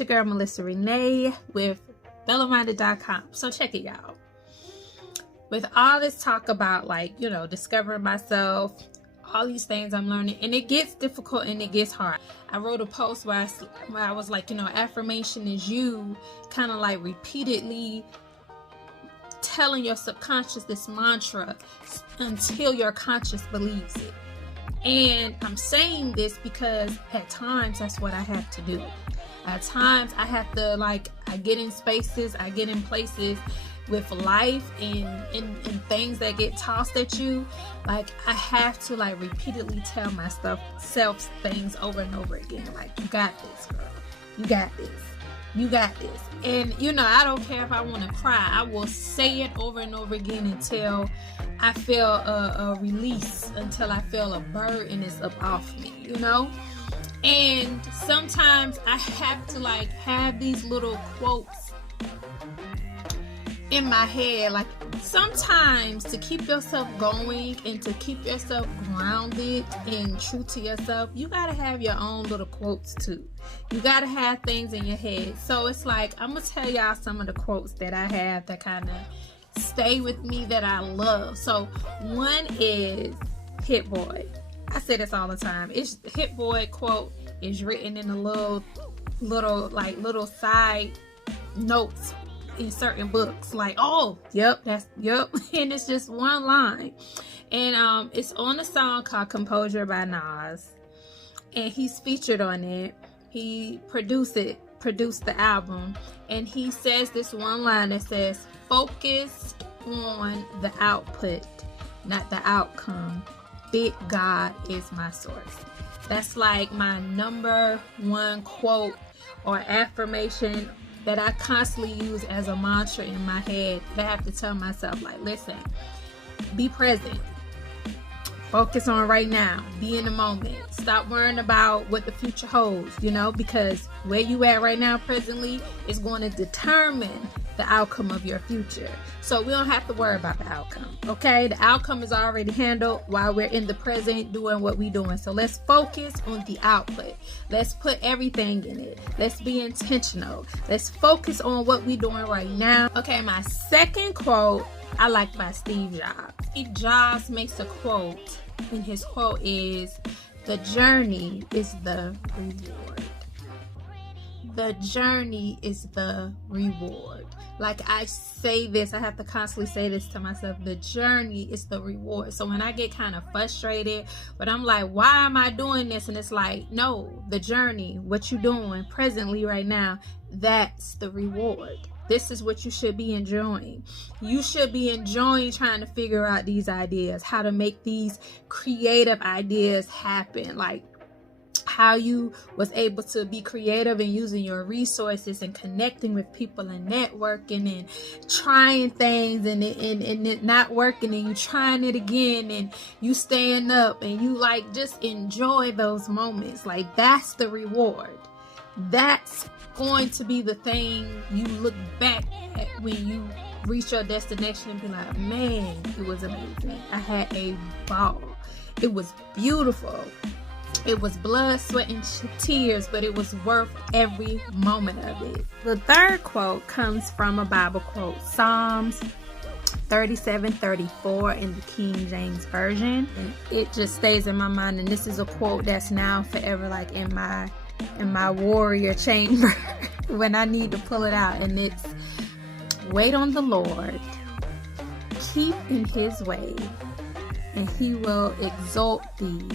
your girl Melissa Renee with bellominded.com. So check it, y'all. With all this talk about, like, you know, discovering myself, all these things I'm learning, and it gets difficult and it gets hard. I wrote a post where I was like, you know, affirmation is you kind of like repeatedly telling your subconscious this mantra until your conscious believes it. And I'm saying this because at times that's what I have to do. At times I have to, like, I get in spaces, I get in places with life and things that get tossed at you. Like, I have to, like, repeatedly tell myself things over and over again. Like, you got this, girl. You got this. You got this. And, you know, I don't care if I want to cry. I will say it over and over again until I feel a release, until I feel a burden is up off me, you know? And sometimes I have to, like, have these little quotes in my head. Like, sometimes to keep yourself going and to keep yourself grounded and true to yourself, you gotta have your own little quotes too. You gotta have things in your head. So it's like, I'm gonna tell y'all some of the quotes that I have that kind of stay with me, that I love. So one is Hit Boy. I say this all the time. It's Hit Boy quote is written in a little side notes in certain books, like, oh, yep, and it's just one line, and it's on a song called Composure by Nas, and he's featured on it. He produced the album, and he says this one line that says, focus on the output, not the outcome. Big God is my source. That's like my number one quote or affirmation that I constantly use as a mantra in my head. That I have to tell myself, like, listen, be present. Focus on right now. Be in the moment. Stop worrying about what the future holds, you know, because where you at right now presently is going to determine the outcome of your future. So we don't have to worry about the outcome, okay? The outcome is already handled while we're in the present doing what we're doing. So let's focus on the output. Let's put everything in it. Let's be intentional. Let's focus on what we're doing right now. Okay, my second quote I like by Steve Jobs. Steve Jobs makes a quote, and his quote is, the journey is the reward. The journey is the reward. Like, I say this, I have to constantly say this to myself, the journey is the reward. So when I get kind of frustrated, but I'm like, why am I doing this? And it's like, no, the journey, what you're doing presently right now, that's the reward. This is what you should be enjoying. You should be enjoying trying to figure out these ideas, how to make these creative ideas happen. Like, how you was able to be creative and using your resources and connecting with people and networking and trying things and it not working, and you trying it again and you staying up and you, like, just enjoy those moments. Like, that's the reward. That's going to be the thing you look back at when you reach your destination and be like, man, it was amazing. I had a ball. It was beautiful. It was blood, sweat, and tears, but it was worth every moment of it. The third quote comes from a Bible quote, Psalms 37:34 in the King James Version. And it just stays in my mind, and this is a quote that's now forever, like, in my warrior chamber when I need to pull it out. And it's, wait on the Lord, keep in his way, and he will exalt thee,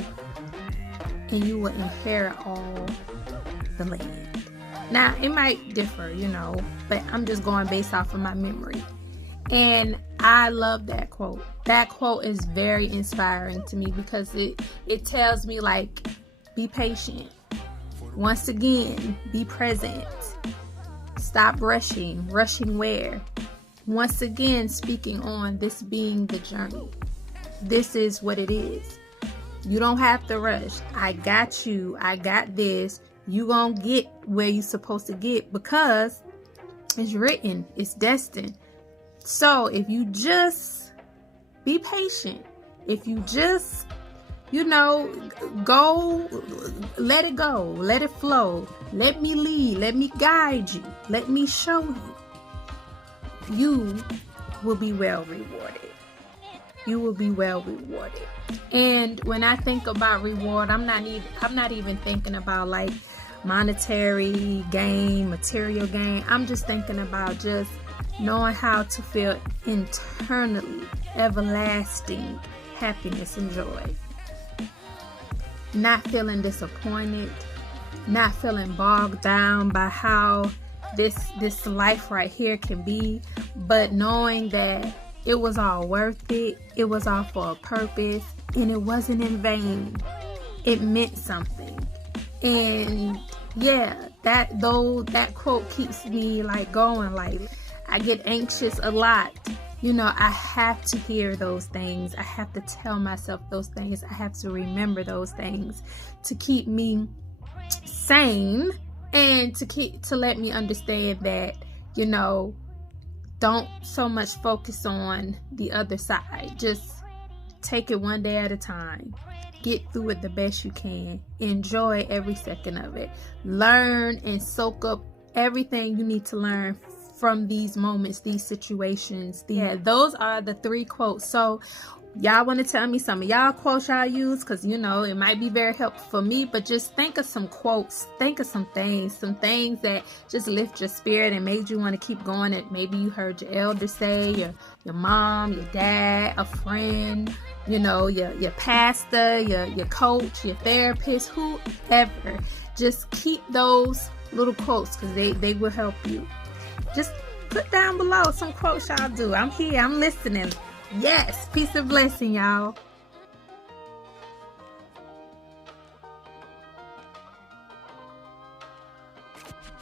and you will inherit all the land. Now, it might differ, you know, but I'm just going based off of my memory. And I love that quote. That quote is very inspiring to me because it tells me, like, be patient. Once again, be present. Stop rushing. Rushing where? Once again, speaking on this being the journey. This is what it is. You don't have to rush. I got you. I got this. You gonna get where you supposed to get because it's written. It's destined. So if you just be patient, if you just You know, go, let it go, let it flow. Let me lead, let me guide you, let me show you. You will be well rewarded. You will be well rewarded. And when I think about reward, I'm not even thinking about like monetary gain, material gain. I'm just thinking about just knowing how to feel internally everlasting happiness and joy. Not feeling disappointed, not feeling bogged down by how this life right here can be, but knowing that it was all worth it. It was all for a purpose, and it wasn't in vain. It meant something. And yeah, that quote keeps me like going. Like, I get anxious a lot. You know, I have to hear those things. I have to tell myself those things. I have to remember those things to keep me sane, and to let me understand that, you know, don't so much focus on the other side. Just take it one day at a time. Get through it the best you can. Enjoy every second of it. Learn and soak up everything you need to learn from these moments, these situations. Yeah, those are the 3 quotes. So y'all want to tell me some of y'all quotes y'all use, because you know it might be very helpful for me. But just think of some quotes, think of some things that just lift your spirit and made you want to keep going. And maybe you heard your elder say, your mom, your dad, a friend, you know, your pastor, your coach, your therapist, whoever. Just keep those little quotes, because they will help you. Just put down below some quotes y'all do. I'm here, I'm listening. Yes, peace and blessing, y'all.